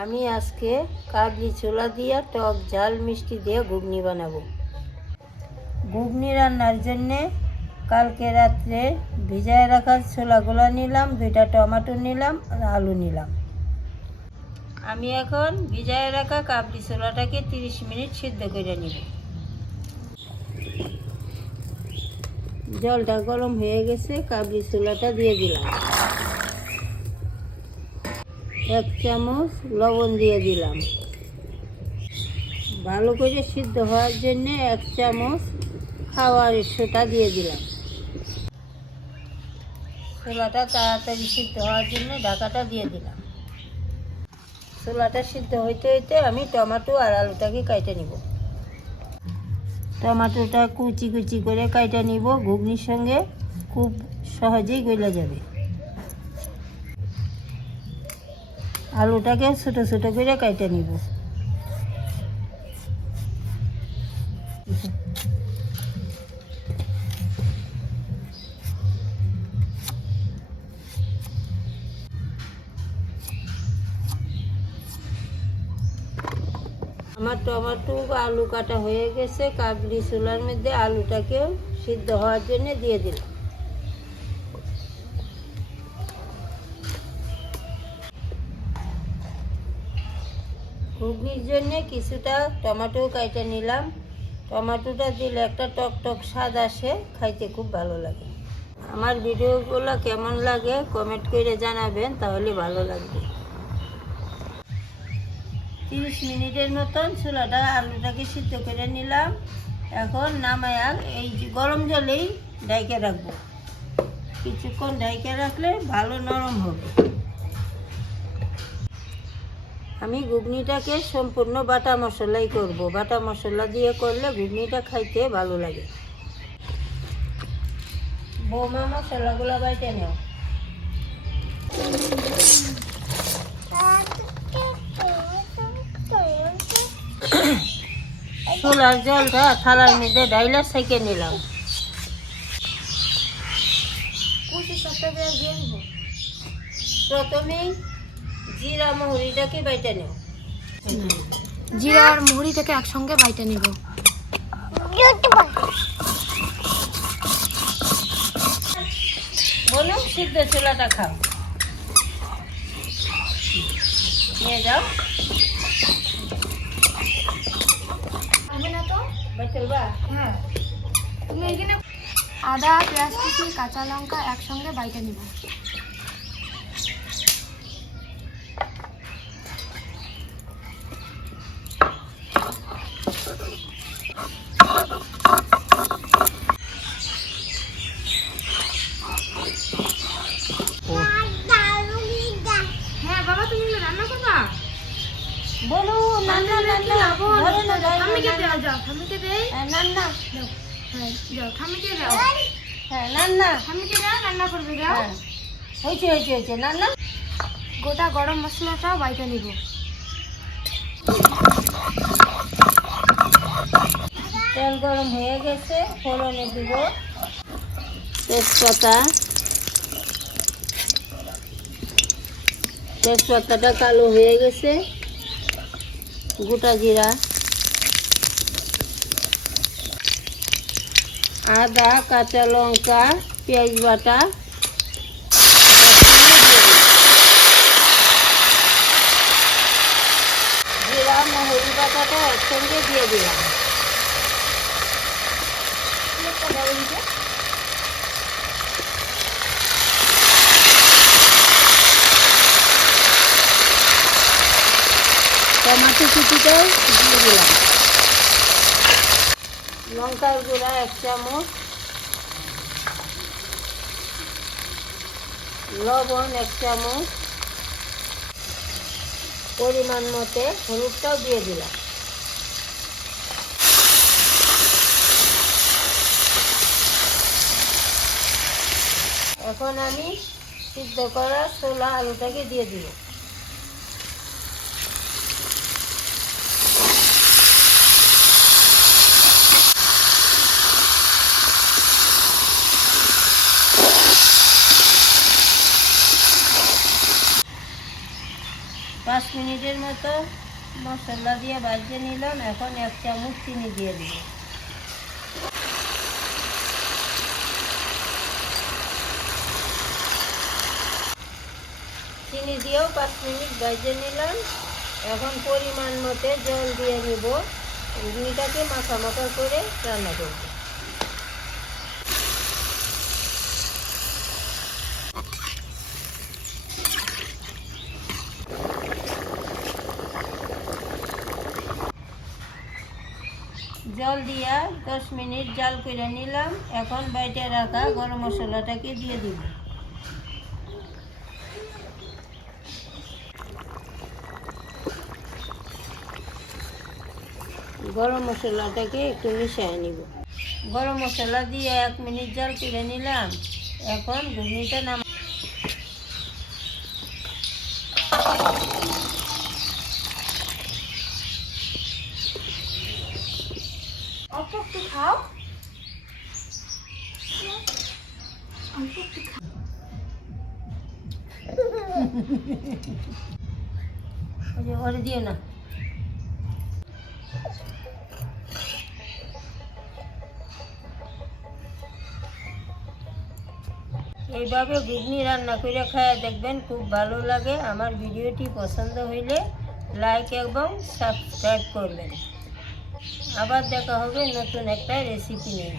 আমি আজকে কাবলি ছোলা দিয়ে টক ঝাল মিষ্টি দিয়ে ঘুগনি বানাবো। ঘুগনি রান্নার জন্যে কালকে রাত্রে ভিজায় রাখা ছোলাগুলো নিলাম, 2টা টমেটো নিলাম আর আলু নিলাম। আমি এখন ভিজায় রাখা কাবলি ছোলাটাকে 30 মিনিট সিদ্ধ করে নিব। জলটা গরম হয়ে গেছে, কাবলি ছোলাটা দিয়ে দিলাম। 1 চামচ লবণ দিয়ে দিলাম। ভালো করে সিদ্ধ হওয়ার জন্য 1 চামচ খাওয়ার সোডা দিয়ে দিলাম। ছোলাটা তাড়াতাড়ি সিদ্ধ হওয়ার জন্য ঢাকাটা দিয়ে দিলাম। ছোলাটা সিদ্ধ হইতে হইতে আমি টমেটো আর আলুটাকে কাটে নিব। টমেটোটা কুচি কুচি করে কাটে নিব, ঘুগনির সঙ্গে খুব সহজেই গলে যাবে। আলুটাকে ছোট ছোট করে কাটে নিব। আমার টমেটো আলু কাটা হয়ে গেছে। কাবলি ছোলার মধ্যে আলুটাকেও সিদ্ধ হওয়ার জন্য দিয়ে দিলাম। ঘুগনির জন্য কিছুটা টমেটো কাটে নিলাম। টমেটোটা দিলে একটা টক টক স্বাদ আসে, খাইতে খুব ভালো লাগে। আমার ভিডিওগুলো কেমন লাগে কমেন্ট করে জানাবেন, তাহলে ভালো লাগবে। 30 মিনিটের মতন ছোলাটা আলুটাকে সিদ্ধ করে নিলাম। এখন নামায়া এই গরম জলেই ঢাইকে রাখবো। কিছুক্ষণ ঢাইকে রাখলে ভালো নরম হবে। আমি ঘুগনিটাকে সম্পূর্ণ বাটা মশলাই করব। বাটা মশলা দিয়ে করলে ঘুগনিটা খাইতে ভালো লাগে। বৌমা মশলাগুলো বাইটে নাও। ছোলার জলটা থালার মধ্যে ডাইলা সেঁকে নিলাম। প্রথমেই জিরা মহুরিটাকে বাইটে নেব। জিরা আর মুহুরিটাকে একসঙ্গে বাইটে নিব। বলুন সিদ্ধ ছোলাটা খাও, নিয়ে যাও। হ্যাঁ, তুমি এখানে আদা, পেঁয়াজ কুচি, কাঁচা লঙ্কা একসঙ্গে বাইটে নিব। হ্যাঁ বাবা, তুমি রান্না করবা? বলো নান্না নান্না ধরে না ঠাম্মিকে দাও, যাও ঠাম্মিকে দেই। নান্না, দাও, হ্যাঁ যাও ঠাম্মিকে দাও। হ্যাঁ নান্না, ঠাম্মিকে দাও, রান্না করবে দাও। হয়েছে হয়েছে হয়েছে নান্না। গোটা গরম মশলাটাও বাইটে নিব। তেল গরম হয়ে গেছে, ফোড়নে দিব তেজপাতা। তেজপাতাটা কালো হয়ে গেছে। গোটা জিরা, আদা, কাঁচা লঙ্কা, পেঁয়াজ বাটা, জিরা মহুরি বাটাটা একসঙ্গে দিয়ে দিলাম। টমেটো কুচিটাও দিয়ে দিলাম। লঙ্কার গুঁড়া 1 চামচ, লবণ 1 চামচ, পরিমাণ মতে হলুদটাও দিয়ে দিলাম। এখন আমি সিদ্ধ করা ছোলা আলুটাকে দিয়ে দিব। মিনিটের মতো মশলা দিয়ে ভাজে নিলাম। এখন 1 চামচ চিনি দিয়ে দিব। চিনি দিয়েও 5 মিনিট ভাজে নিলাম। এখন পরিমাণ মতো জল দিয়ে নিব। ঘুগনিটাকে মাখা মাখা করে রান্না করব। জল দিয়া 10 মিনিট জাল করে নিলাম। এখন বাইটে রাখা গরম মশলাটাকে দিয়ে দিব। গরম মশলাটাকে একটু মিশিয়ে নিব। গরম মশলা দিয়ে 1 মিনিট জাল করে নিলাম। এখন ঘুগনিটা নাম অল্প একটু খাও, অল্প একটু খাও। ওরে দিও না। এইভাবে ঘুগনি রান্না করে খায় দেখবেন, খুব ভালো লাগে। আমার ভিডিওটি পছন্দ হইলে লাইক এবং সাবস্ক্রাইব করবেন। আবার দেখা হবে নতুন একটা রেসিপি নিয়ে।